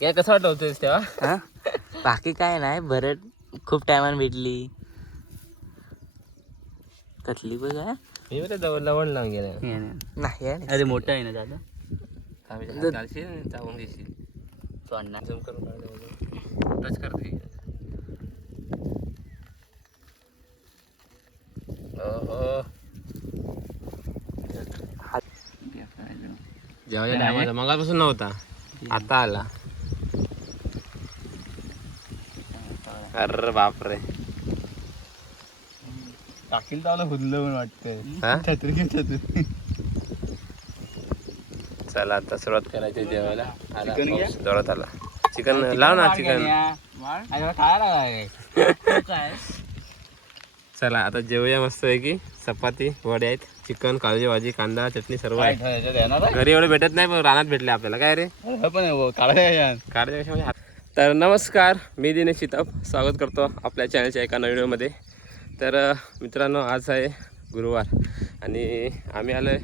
काय कसं वाटलं होतं तेव्हा? बाकी काय नाही, भरत खूप टायमानं भेटली. कसली बघ मी जवळ लवण लावून गेला नाही. अरे मोठा आहे ना दादा. चावून घेशील सोडणार. झूम करून टच करते. जेव्हा टायमाला मगापासून नव्हता, आता आला. अरे बापरे, टाकील तर आला हुदलं म्हणून वाटतंय. हा? छत्री घेऊन छत्री. चला आता सुरुवात करायची जेवायला. आला चिकन घ्या. पाऊस जोरात आला. चिकन लाव ना चिकन. चला आता जेवूया मस्त आहे की. चपाती वडे आहेत, चिकन, काळजी भाजी, कांदा, चटणी सर्व आहे. घरी एवढं भेटत नाही पण रानात भेटले आपल्याला. काय रे पण काढायला काढायच्या. तर नमस्कार, मी दिनेश चितप, स्वागत करतो आपल्या चॅनलच्या एका नवीन व्हिडिओमध्ये. तर मित्रांनो, आज आहे गुरुवार आणि आम्ही आलो आहे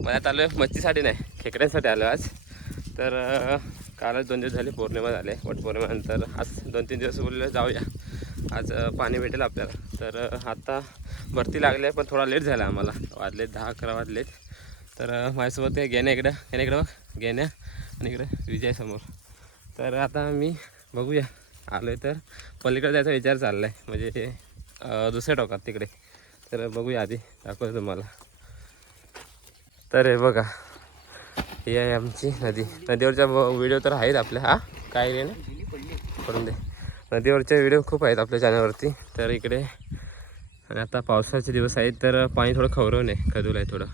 मळ्यात आलो आहे मच्छीसाठी नाही, खेकड्यांसाठी आलो आज. तर कालच 2 दिवस झाले पौर्णिमा झाले, वटपौर्णिमेनंतर आज 2-3 दिवस बोलले जाऊया, आज पाणी भेटेल आपल्याला. तर आता भरती लागली आहे पण थोडा लेट झाला आम्हाला, वाजले 10-11 वाजलेत. तर माझ्यासोबत काय घेण्या इकडं बघ, घेण्या आणि इकडे विजय समोर. तर आता मी बघूया, आलो आहे तर पलीकडे जायचा विचार चालला आहे, म्हणजे ते दुसऱ्या टोकात तिकडे. तर बघूया, आधी दाखवतो तुम्हाला. तर हे बघा, ही आहे आमची नदी. नदीवरच्या व्हिडिओ तर आहेत आपल्या. हा काय रे ना पडून दे. नदीवरच्या व्हिडिओ खूप आहेत आपल्या चॅनलवरती. तर इकडे आणि आता पावसाचे दिवस आहेत तर पाणी थोडं खवरवून आहे, खदूल आहे थोडं.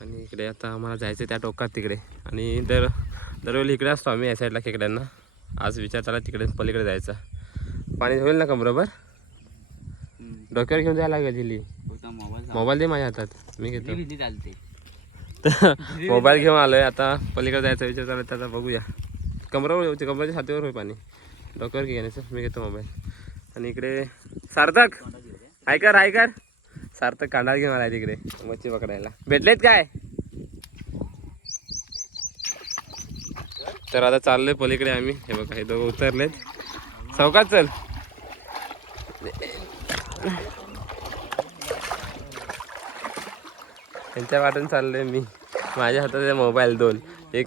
आणि इकडे आता आम्हाला जायचं त्या टोकात तिकडे. आणि दरवेळी इकडे असतो आम्ही या साईडला खेकड्यांना. आज विचार चालला तिकडे पलीकडे जायचा. पाणी होईल ना का बरोबर? डोक्यावर घेऊन जायला लागेल. दिली मोबाईल दे माझ्या हातात, मी घेतो. तर मोबाईल घेऊन आलो आहे, आता पलीकडे जायचा विचार चालला. त्याचा बघूया, कमराच्या छातीवर होईल पाणी, डोक्यावर घेण्याचं. मी घेतो मोबाईल. आणि इकडे सार्थक ऐकर सार्थक कांडाळ घेऊन आलाय तिकडे मच्छी पकडायला. भेटलेत काय? तर आता चाललोय पलीकडे आम्ही. हे बघा, हे दोघं उतरलेत. चौकात चल. त्यांच्या वाटून चाललोय मी. माझ्या हातात आहे मोबाईल 2. एक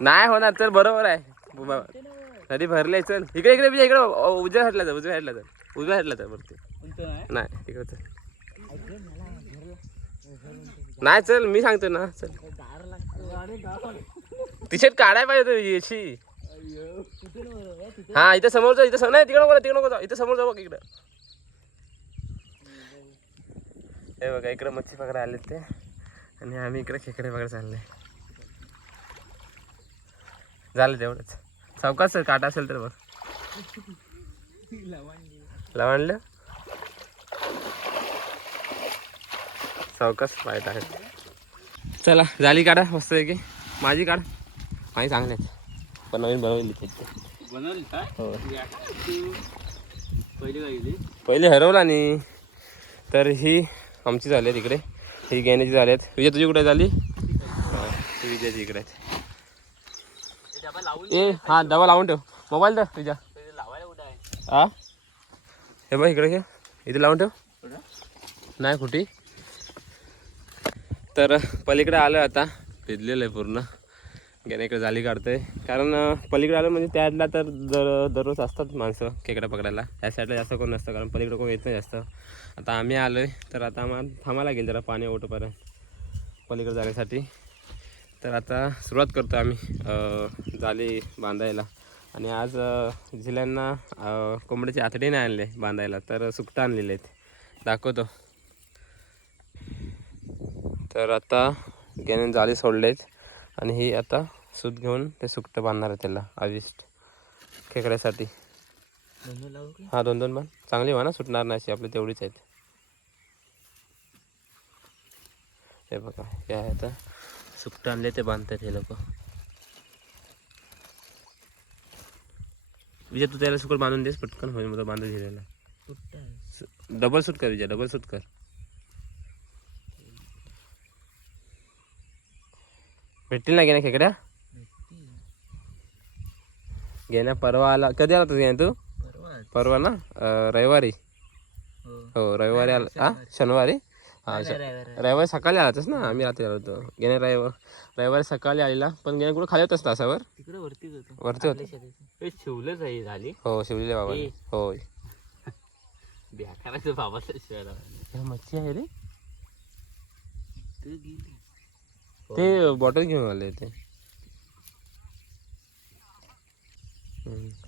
नाही होणार. तर बरोबर आहे, नदी भरले. चल इकडे उजव्या साईडला जा वरती. नाही तिकडे चल. नाही चल, मी सांगतो ना, चल. टी शर्ट काढाय पाहिजे याची. हा इथं समोर जा, नाही तिकडे नको जा, इथं समोर जा बघ इकडं. हे बघा, इकडे मच्छी पकडायला आलेत ते, आणि आम्ही इकडे खेकडे पकडे चालले. झालं तेवढंच. चौकात सर काटा असेल तर बघ. लवणलं चौकास पाहत आहेत. चला झाली काढा मस्त आहे की. माझी काढ, माझी चांगले पण नवीन बनवली. हो, पहिले हरवला नाही. तर ही आमची झाली आहे तिकडे, ही घेण्याची झाली आहेत. विजय तुझी कुठे झाली? विजयची इकडे आहेत. ए हा, डबा लावून ठेव. मोबाईल तर तुझ्या. हा हे बघ इकडे घे, इथे लावून ठेव. नाही कुठे. तर पलीकडे आलं, आता भिजलेलं आहे पूर्ण. इकडे जाली काढतोय, कारण पलीकडे आलं म्हणजे त्या साईडला तर दररोज असतात माणसं खेकडा पकडायला. त्या साईडला जास्त कोण नसतं, कारण पलीकडे कोण येत नाही जास्त. आता आम्ही आलो आहे तर आता आम्हाला थांबायला लागेल जरा पाणी ओटपर्यंत पलीकडे जाण्यासाठी. तर आता सुरुवात करतो आम्ही जाळी बांधायला. आणि आज झिल्यांना कोंबड्याचे आतडे नाही आणले बांधायला, तर सुकटं आणलेले आहेत, दाखवतो. तर आता घेऊन जाळी सोडलेत आणि ही आता सूत घेऊन ते सुकटं बांधणार आहे त्याला अविष्ट खेकड्यासाठी. हा 2-2 बांध, चांगली व्हा ना, सुटणार नाही. आपली तेवढीच आहेत. हे बघा, हे आहे आता सुकटं आणले ते बांधतात हे लोक. विजय तू त्याला सुकट बांधून देस पटकन, होईल मला बांधून दिलेला. डबल शूट कर विजय, डबल शूट कर. भेटतील ना घेण्या खेकड्या? घेण्या परवा आला. कधी आला होता घेण्या तू? परवा ना, रविवारी. हो रविवारी आला. हा शनिवारी. हा रविवारी सकाळी आलातच ना, आम्ही रात्री आलो होतो. गेल्या रविवारी सकाळी आलेला. पण गेल्या कुठं खाली होतच तासावर? तिकडे वरतीच होतो. वरती होतं. शिवलंच आहे झाली. हो शिवलेल्या बाबा. होय करायचं बाबाचा शिवायला. मच्छी आहे रे. ते बॉटल घेऊन आले ते.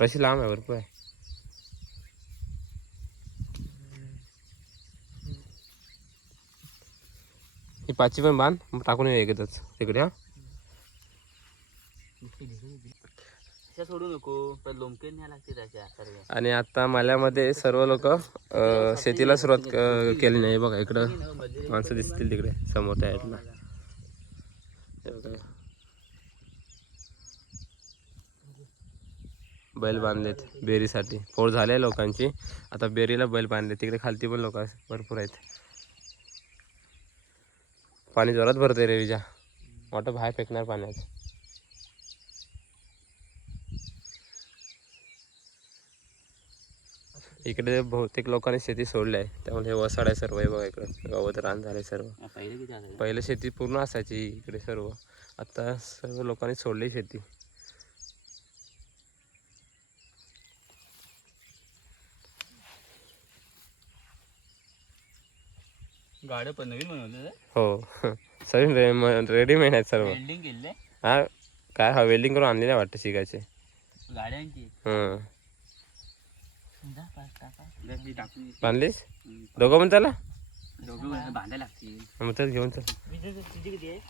कशी लांब आहे भरपूर आहे. ही पाचवी पण बांध, टाकून ये एकच तिकडे. हा सोडू नको, पण लोमके न्याय लागते त्याच्या सर्व. आणि आता माल्यामध्ये सर्व लोक शेतीला सुरुवात केली नाही. बघा इकडं माणसं दिसतील तिकडे समोर त्या साईडला. बैल बांधलेत बेरीसाठी. फोड झाले लोकांची, आता बेरीला बैल बांधले. तिकडे खालती पण लोक भरपूर आहेत. पाणी जोरात भरतंय रे विजा, वाटतं बाहेर फेकणार पाण्यात. इकडे बहुतेक लोकांनी शेती सोडली आहे, त्यामुळे हे वसाड आहे सर्व. आहे बघा इकडं गवत रान झाले सर्व. पहिले शेती पूर्ण असायची इकडे सर्व, आता सर्व लोकांनी सोडली शेती. गाड्या पण नवीन बनवले. हो सगळे रेडीमेड आहेत सर्व. वेल्डिंग केले. हा काय, हा वेल्डिंग करून आणलेले वाटतं शिकायचे गाड्यांची. बांधलीस दोघं पण त्याला? बांधायला लागतील. मग चल घेऊन चल. तुझी किती आहे?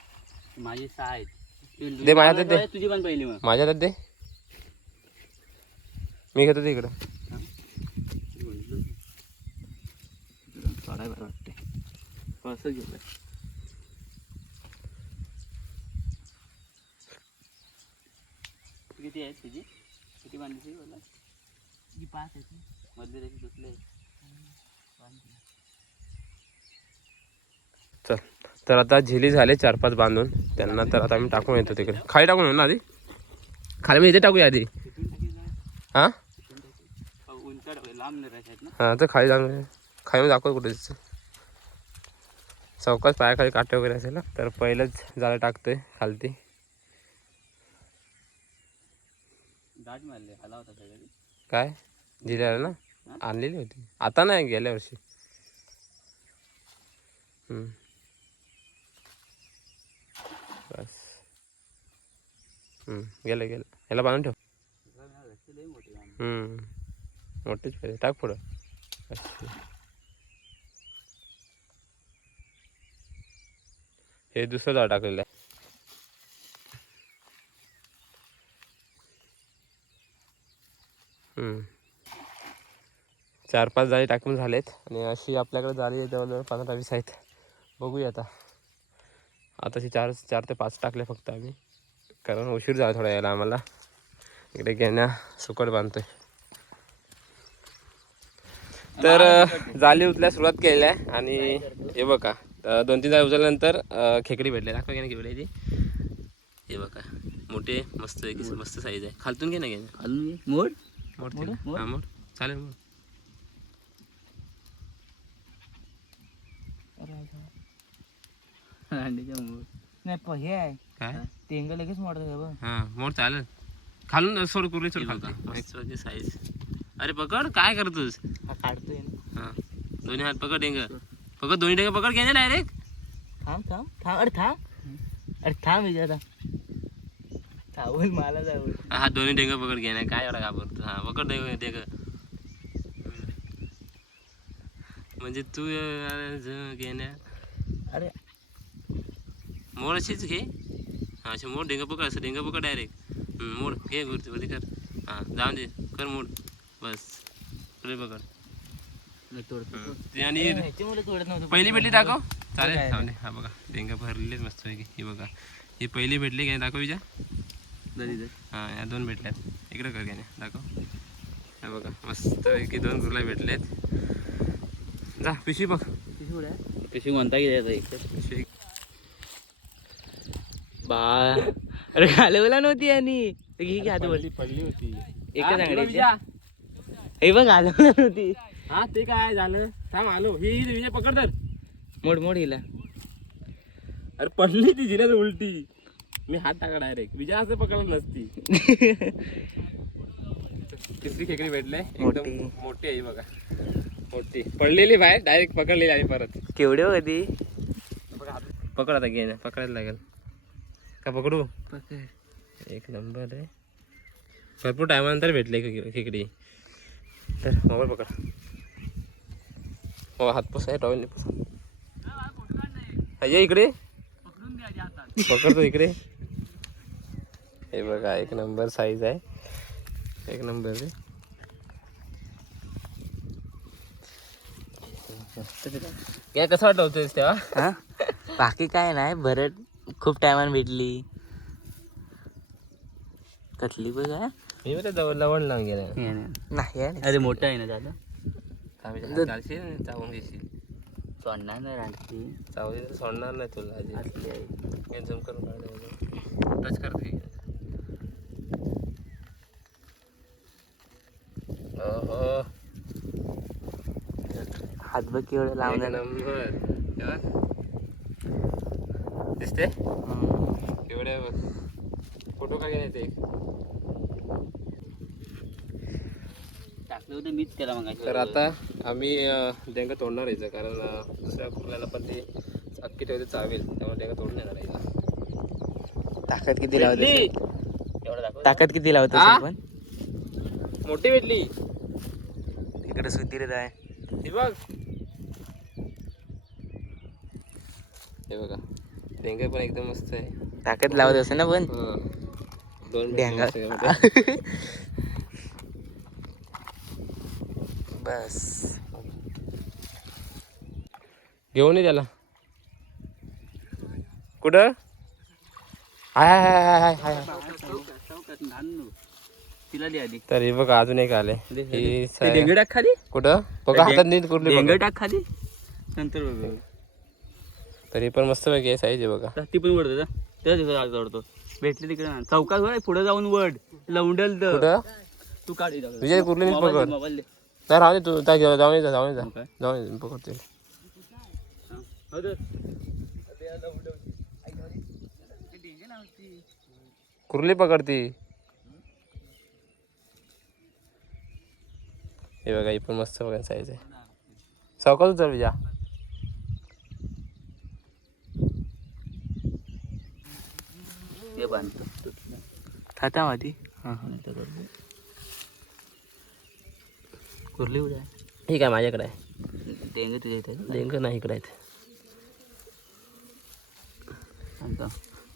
माझी 6 आहेत. दे माझ्या दे. तुझी पण पहिली. मग माझ्या दे, मी घेतो ते इकडं. बरं वाटते कसं गेलं. किती आहे तुझी? किती बांधली बोला? 5 आहेत. मधले त्याची दुसरे. चल तर आता झिली झाले 4-5 बांधून त्यांना. तर आता आम्ही टाकून येतो तिकडे. खाली टाकून येऊ ना आधी? खाली मी इथे टाकूया आधी. हां हां तर खाली जाऊन खाली दाखव कुठे चौकात पायाखाली काटे वगैरे असेल ना. तर पहिलंच जाळं टाकतोय खालती. काय जिऱ्याला ना आणलेली होती, आता नाही गेल्या वर्षी. बस गेलं याला बांधून ठेव. मोठीच पाहिजे, टाक पुढं. हे दुसरं जाळ टाकलेलं आहे. 4-5 जाळी टाकून झालेत. आणि अशी आपल्याकडे जाळी जवळजवळ 15-20 आहेत. बघूया आता 4 ते 5 टाकले फक्त आम्ही, कारण उशीर झाला थोडा यायला आम्हाला. इकडे घेण्या सुकट बांधतोय. तर जाळी उचलायला सुरुवात केली आहे. आणि हे बघा 2-3 जाळी उचलल्यानंतर खेकडी भेटले. दाखवा घेण्या केवढी ती. हे बघा मोठे मस्त आहे की मस्त साईज आहे. खालतून घे ना घेण्या. खालून मोड मोड हां मोड चालेल. मोड नाही हे आहे काय टेंग लगेच मोडत. हां मोड चालेल. खालून सोड कुरली सोड खालता मस्त साईज. अरे पकड काय करतोस? काढतोय. हां दोन्ही हात पकड. डेंग पकड, दोन्ही डेंग पकड. घेण्या डायरेक्ट. थांब अरे थांब विचारा. चावल मला जाऊ. हा दोन्ही डेंग पकड. घेण्या काय एवढा घाबरतो. हां पकड डेंग. म्हणजे तू घेण्या. अरे मोड अशीच घे. हां असे मोड डेंग पकड. असं डेंग पकड डायरेक्ट. मोड घे वरती कर. हां जाऊन दे कर मोड. बस पुढे पकड. आणि पहिली भेटली दाखव. चालेल थांबले. हा बघा डेंगा भरलेच मस्त पैकी. ही बघा ही पहिली भेटली घ्या दाखव विजा. हां या 2 भेटल्यात. इकडे कर घ्या दाखव. हा बघा मस्त पैकी 2 गुरला भेटलेत. जा पिशवी बघ. पिशवी म्हणता की द्यायचं एक पिशवी बा अरे घालवला नव्हती आणि घे हात वर पडली होती. एकच अंगडीची हे बघ घालवला नव्हती. हा ते काय झालं थांब आलो. ही विजय पकड तर. मोड मोड हिला. अरे पडली ती जिऱ्यात उलटी. मी हात टाका डायरेक्ट. विजय असं पकडलं नसती. तिसरी खेकडी भेटले एकदम मोठी आहे बघा. मोठी पडलेली बाहेर डायरेक्ट पकडलेली आणि परत केवढे होती पकड आता घे ना पकडायला लागेल का पकडू. पकड एक नंबर आहे. भरपूर टायमानंतर भेटले खेकडी. तर मोबाईल पकड. हो हात पुसा आहे टॉवेल पुसा. ये इकडे पकडतो इकडे. हे बघा एक नंबर साईज आहे. एक नंबर रे. काय कसं वाटवतोयस तेव्हा. हा बाकी काय नाही भरत खूप टायमान भेटली. कतली बघ काय मी बघा जवळ लवण लावून गेला नाही अरे मोठा आहे ना दादा. चालशील चावून घेशील. सोडणार नाही राहते चावली तर सोडणार नाही तुला आधी. असली आहे. मी झूम करून काढतो. टच करते. ओहो हात बघ केवढं एक लावणार. नंबर. हे बघ. दिसते एवढे बघ. फोटो का घेण्यात एक. टाकलं होतं मीच त्याला मग. तर आता आम्ही डेंगा तोडणार यायचं कारण दुसऱ्या कुर्ल्याला पण ते अख्खी ठेवते चावेल त्यामुळे डेंगा तोडून येणार यायला. ताकद किती लावते एवढं दाखव. ताकद किती लावते हा? पण मोठी भेटली. इकडे सुधीर आहे. हे बघ. हे बघा डेंगा पण एकदम मस्त आहे. ताकद लावत असे ना पण दोन डेंगा. भेटले. बस घेऊन ये त्याला. कुठं हाय हाय हाय हाय हाय. तिला दे आधी. तर हे बघा अजून एक आले. डेंगर टाक खाली. कुठं बघा हातात नीट कुठली डेंगर टाक खाली नंतर बघ. तरी पण मस्त पैकी आहे साईज आहे बघा. ती पण वडतो त्याच वडतो भेटले तिकडे ना चौकात वर पुढे जाऊन वड लवंडल तर कुठं तू काढ विजय कुर्ली नीट पकड. मोबाईल दे. नाही राहू दे तू त्या जाऊन ये जा जाऊन ये जा काय? जाऊन ये पकडते. कुर्ली पकडती. हे बघा ही पण मस्त बघा साईज आहे. सावकाश उचल विजा. ते बांधतो खाता माती. कुर्ली उड्या ठीक आहे माझ्याकडे आहे. डेंगे तुझ्या इथे डेंग नाही इकडे आहेत. थांब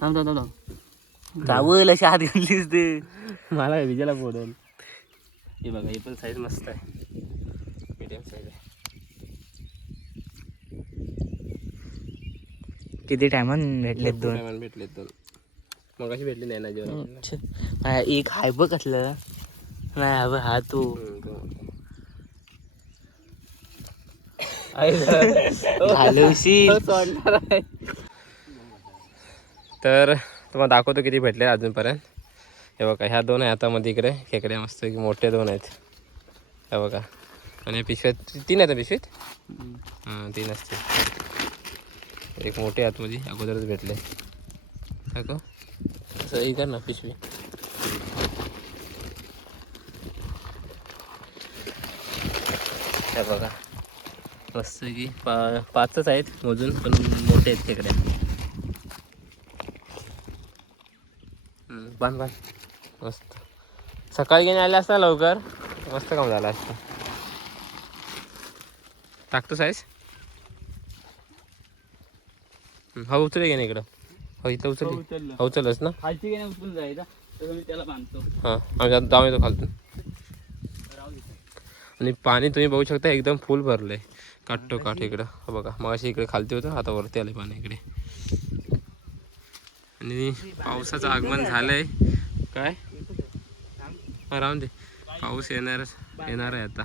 थांब थांब गावल अशी हात घातलीस ते. मला विजाला बोलल. हे बघा ही पण साईज मस्त आहे. मीडियम साईज आहे. किती टायमान भेटले दोन. टायमाला भेटले दोन. मग अशी भेटली नाही ना जेवण. एक हाय बघ असलं नाही हवं हा तू घालवशी. तर तुम्हाला दाखवतो किती भेटले अजूनपर्यंत. हे बघा ह्या दोन आहे हातामध्ये इकडे खेकड्या मस्त मोठे दोन आहेत. हे बघा आणि पिशव्यात 3 आहेत पिशवीत. हां 3 असते. एक मोठे आतमध्ये अगोदरच भेटले. दाखव असं हे कर ना पिशवी. हे बघा मस्त की 5च आहेत मोजून पण मोठे आहेत खेकड्या. बांध बांध मस्त. सकाळी घेऊन आले असता लवकर मस्त काम झालं असतं. टाकतो साईज. हा उचल घे ना इकडं. हो इथं उचल. हो उचलच ना. खालची गेल्या उचलून जायचा मी त्याला बांधतो. हां आम्ही जाऊन येतो खालतून. आणि पाणी तुम्ही बघू शकता एकदम फुल भरलं आहे काठो काठ इकडं. बघा मग अशी इकडे खालती होतं आता वरती आले पाणी इकडे. आणि पावसाचं आगमन झालंय. काय राहून दे. पाऊस येणार आहे आता.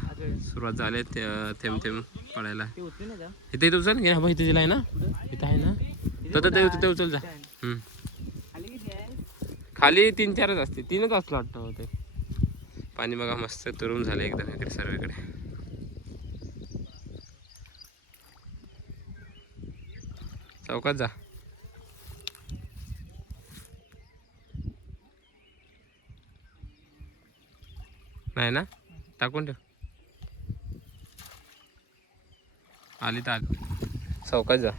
सुरुवात झाली थेंब थेंब पडायला. ते होते ना इथे उचल घे इथे दिला आहे ना, इथं आहे ना, तर ते उचल जा. खाली किती आहे? खाली 3-4च असते, 3च असलं वाटतं होते. पाणी बघा मस्त तुरुम झालं एकदम इकडे सर्वीकडे. चौकात जा. नाही ना, टाकून ठेव. आली तर आली. चौकात जा.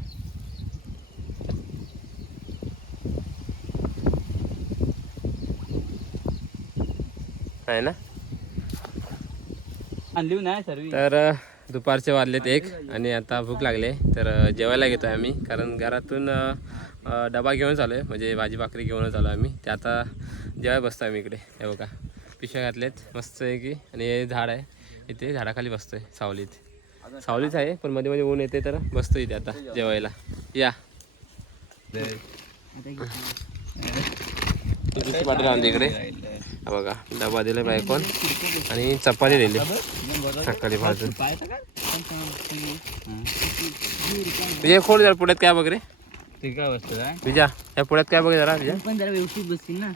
आहे ना. आणली नाही सर्व. तर दुपारचे वाजलेत 1 आणि आता भूक लागले, तर जेवायला घेतो आहे आम्ही. कारण घरातून डबा घेऊन चालू आहे, म्हणजे भाजी भाकरी घेऊनच आलो आम्ही. ते आता जेवायला बसतो आम्ही इकडे. हे बघा पिशव्या घातलेत मस्त आहे की. आणि हे झाड आहे, इथे झाडाखाली बसतोय सावलीच आहे, पण मध्ये मध्ये ऊन येते तर बसतो इथे आता जेवायला. या दुसरी पाठी आणली इकडे. हा बघा डबा दिला बायकोन आणि चपाती दिली सकाळी भाजून. विजय खोड जरा पुढ्यात काय बघ रे. ठीक आहे वस्तू काय विजया या पुढ्यात काय बघ जरा. विजय पण जरा व्यवस्थित बसतील ना.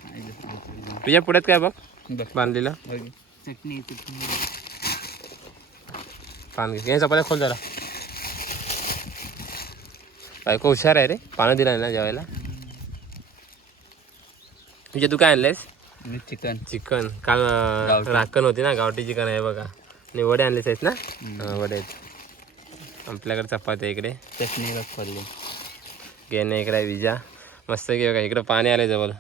विजय पुढ्यात काय बघ बांधलेला. चटणी पान घे चपात्या खोल जरा. बायको हुशार आहे रे, पानं दिला ना जेवायला. विजय तू काय आणलंयस. चिकन काल राखण होती ना, गावठी चिकन आहे बघा. आणि वडे आणलेच आहेत ना. वडे आहेत आपल्याकडे. चपाती इकडे चटणी खोलली घेणे इकडे. विजा मस्त घे बघा. इकडं पाणी आलंय जवळ,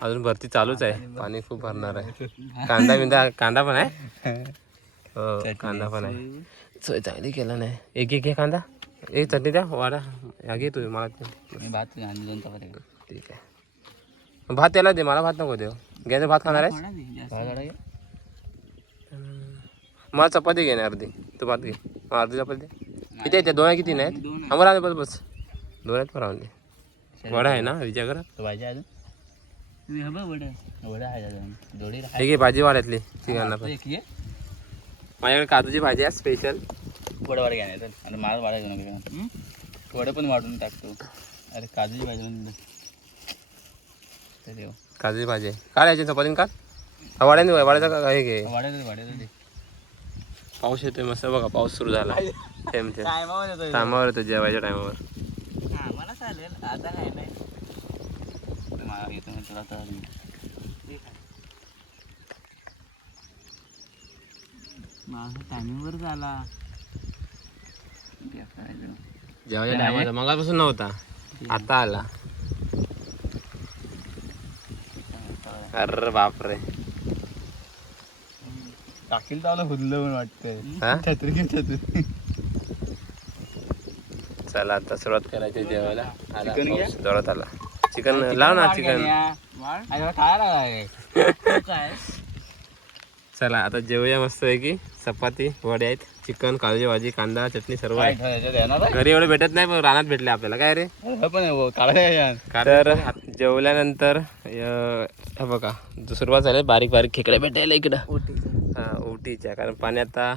अजून भरती चालूच आहे. पाणी खूप भरणार आहे. कांदा पण आहे. हो कांदा पण आहे. सोय चांगली केला नाही. एक घे कांदा. एक चटणी द्या वाडा. या घे तू मला. भात आणली चपाती. ठीक आहे. भात त्याला दे, मला भात नको देऊ. घ्यायचं भात खाणार आहेस. मला चपाती घेणे अर्धी, तू भात घे. अर्धी चपाती दे. किती आहे त्या 2 किती नाहीत. आम्हाला बस बस 2 आहेत पण राहून दे. वडा आहे ना विचार करा. भाजी अजून वडा आहे अजून दोडी. ठीक आहे भाजी वाड्यातली चिकनला पण. माझ्याकडे काजूची भाजी आहे स्पेशल. वडा घ्या नाही तर आणि मला वाडा घेऊन नका. वडा पण वाढून टाकतो. अरे काजूची भाजी पण काजूची भाजी आहे. काय यायची चपातीन का वाड्याने. वाड्याचा हे घे. वाड्याला पाऊस येतोय मस्त बघा. पाऊस सुरू झाला थेंब थेंब. टायमावर येतो जेवायच्या टायमावर. मला चालेल आता काय नाही. माझा टायमिंगवर झाला. जेवायच्या टायमाला मगापासून नव्हता, आता आला. अरे बापरे. टाकील तर हुदलं पण वाटतंय. हा छत्री घे छत्री. चला आता सुरुवात करायची जेवायला. चिकन घ्या. जोरात आला. चिकन लाव ना चिकन. काय चला आता जेवूया मस्त आहे की. चपाती वडे आहेत, चिकन काजूची भाजी कांदा चटणी सर्व आहे. घरी एवढे भेटत नाही पण रानात भेटले आपल्याला. काय रे तर जेवल्यानंतर हे बघा सुरुवात झाली. बारीक बारीक खेकडे भेटायला इकडं. हा ओटीच्या, कारण पाणी आता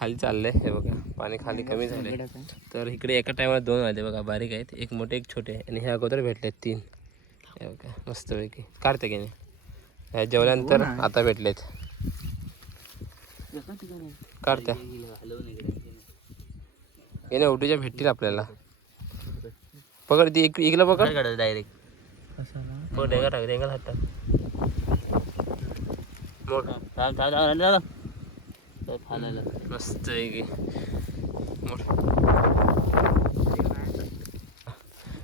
खाली चाललंय. हे बघा पाणी खाली कमी झालंय. तर इकडे एका टायमाला 2 आले बघा. बारीक आहेत, एक मोठे एक छोटे. आणि हे अगोदर भेटलेत 3. हे बघा मस्तपैकी काढते की नाही. ह्या जेवल्यानंतर आता भेटलेत काढत्या. येणे ओटीच्या भेटतील आपल्याला. पकड ती इकडं पकड डायरेक्ट. बघ डेंगा टाक. डेंगा हात टाक. मस्त आहे की.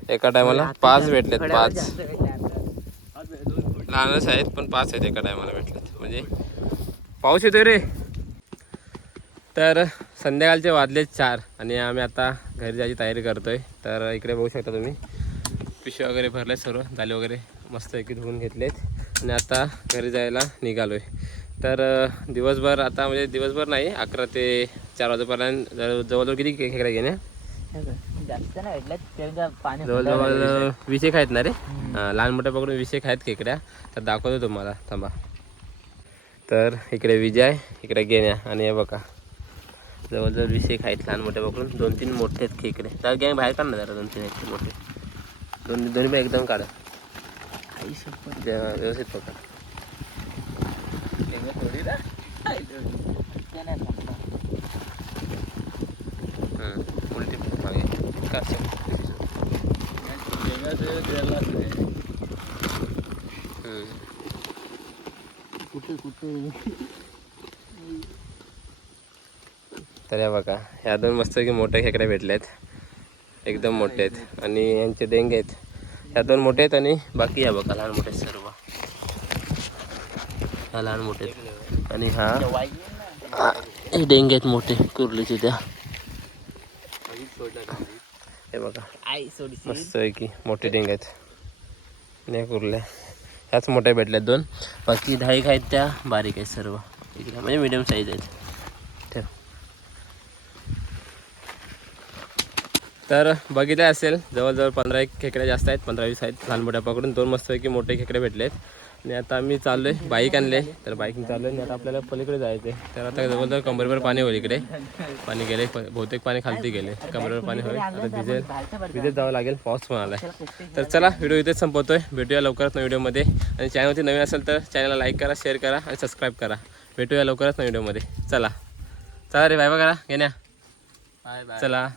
एका टायमाला 5 भेटलेत. 5 लहानच आहेत पण 5 आहेत एका टायमाला भेटलेत. म्हणजे पाऊस येतोय रे. तर संध्याकाळचे वाजलेत 4 आणि आम्ही आता घरी जायची तयारी करतोय. तर इकडे बघू शकता तुम्ही पिशव्या वगैरे भरले, सर्व दाले वगैरे मस्त एक धुवून घेतलेत. आणि आता घरी जायला निघालोय. तर दिवसभर आता म्हणजे दिवसभर नाही 11 ते 4 वाजेपर्यंत जवळजवळ किती खेकडे घेणे. जास्त नाही भेटलं पाणी. जवळजवळ 20 एक आहेत ना रे. लहान मोठ्या पकडून 20 एक आहेत खेकड्या. तर दाखवतो तुम्हाला थांबा. तर इकडे विजय, इकडे गेण्या आणि हे बघा जवळजवळ 20 एक आहेत लहान मोठे पकडून. 2-3 मोठे आहेत खेकडे. त्या गॅंग बाहेर काढ ना जरा 2-3 आहेत मोठे. दोन्ही पण एकदम काढा. व्यवस्थित पकड. उलटी मागे तर या बघा ह्या 2 मस्त की मोठे खेकडे भेटले आहेत. एकदम मोठे आहेत आणि यांचे डेंगे आहेत. ह्या 2 मोठे आहेत आणि बाकी या बघा लहान मोठे आहेत सर्व. हा लहान मोठे आहेत आणि हा हे डेंगे आहेत मोठे कुर्लीचे त्या. हे बघा मस्त आहे की मोठे डेंगे आहेत. नाही कुर्ल्या ह्याच मोठ्या भेटल्यात 2. बाकी 10 आहेत त्या बारीक आहेत सर्व इकडे म्हणजे मीडियम साईज आहेत. ठेव. तर बघितलं असेल जवळजवळ 15 खेकडे जास्त आहेत. 15-20 आहेत लहान मोठ्या पकडून. 2 मस्त की मोठे खेकडे भेटले आहेत. आणि आता आम्ही चाललो आहे बाईक आणले तर बाईकिंग चाललो आहे. आणि आता आपल्याला पलीकडे जायचं आहे. तर आता जवळजवळ कमरेवर पाणी होईल. इकडे पाणी गेले बहुतेक पाणी खालती गेले. कमरेवर पाणी होईल. आता भिजेल जावं लागेल. पाऊस पण आला आहे. तर चला व्हिडिओ इथेच संपवतोय. भेटूया लवकरच नवीन व्हिडिओमध्ये. आणि चॅनलवरती नवीन असेल तर चॅनलला लाईक करा, शेअर करा आणि सबस्क्राईब करा. भेटूया लवकरच नवीन व्हिडिओमध्ये. चला रे बाय बाय करा घेण्या. Bye bye. चला.